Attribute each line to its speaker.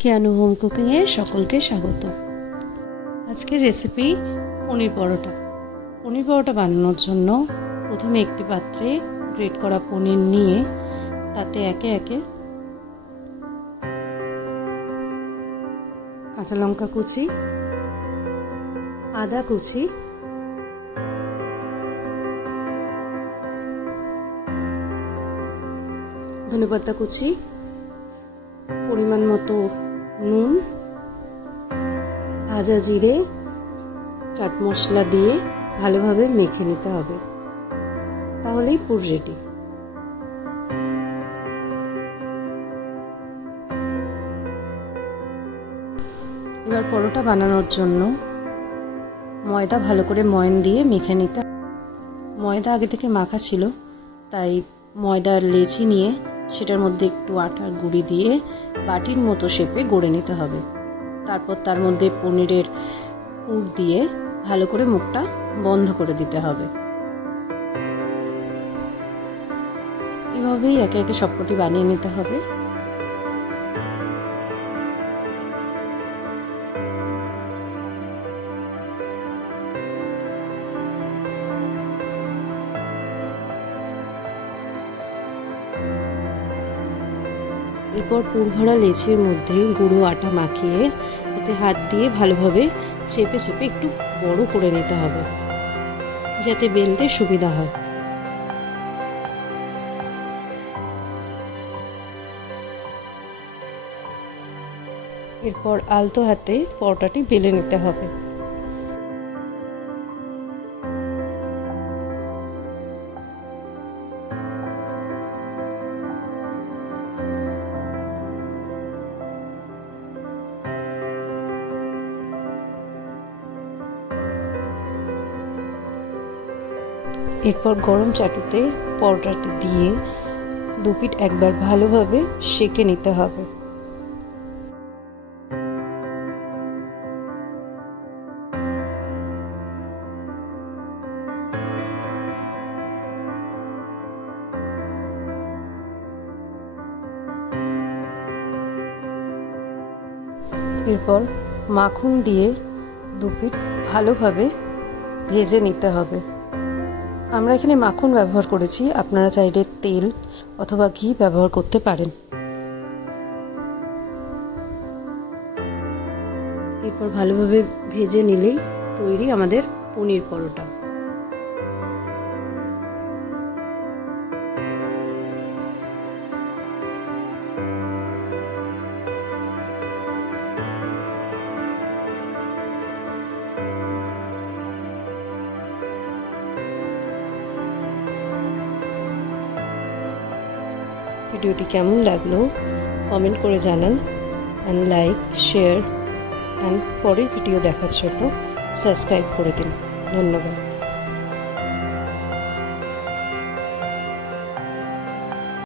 Speaker 1: কেয়ানু home কুকিংয়ে সকলকে স্বাগত। আজকের রেসিপি পনির পরোটা। পনির পরোটা বানানোর জন্য প্রথমে একটি পাত্রে গ্রেট করা পনির নিয়ে তাতে একে একে কাঁচা লঙ্কা কুচি, আদা কুচি, ধনেপাতা কুচি, পরিমাণ মতো নুন, ভাজা জিরে, চাট মশলা দিয়ে ভালোভাবে মেখে নিতে হবে। তাহলেই পুর রেডি এবার পরোটা বানানোর জন্য ময়দা ভালো করে ময়ন দিয়ে মেখে নিতে ময়দা আগে থেকে মাখা ছিল, তাই ময়দার লেচি নিয়ে সেটার মধ্যে একটু আটার গুঁড়ি দিয়ে বাটির মতো শেপে গড়ে নিতে হবে। তারপর তার মধ্যে পনিরের পুর দিয়ে ভালো করে মুখটা বন্ধ করে দিতে হবে। এভাবেই একে একে সবকটি বানিয়ে নিতে হবে। এরপর পুরভরা লেচের মধ্যে গুঁড়ো আটা মাখিয়ে এতে হাত দিয়ে ভালোভাবে চেপে চেপে একটু বড় করে নিতে হবে, যাতে বেলতে সুবিধা হয়। এরপর আলতো হাতে পরোটাটি বেলে নিতে হবে। এরপর গরম চাটুতে পরোটাটি দিয়ে দু পিঠ একবার ভালোভাবে সেকে নিতে হবে। এরপর মাখন দিয়ে দু পিঠ ভালোভাবে ভেজে নিতে হবে। আমরা এখানে মাখন ব্যবহার করেছি। আপনারা চাইলে তেল অথবা ঘি ব্যবহার করতে পারেন। এরপর ভালোভাবে ভেজে নিলেই তৈরি আমাদের পনির পরোটা। ভিডিওটি কেমন লাগল কমেন্ট করে জানান অ্যান্ড লাইক শেয়ার অ্যান্ড পরের ভিডিও দেখার জন্য সাবস্ক্রাইব করে দিন। ধন্যবাদ।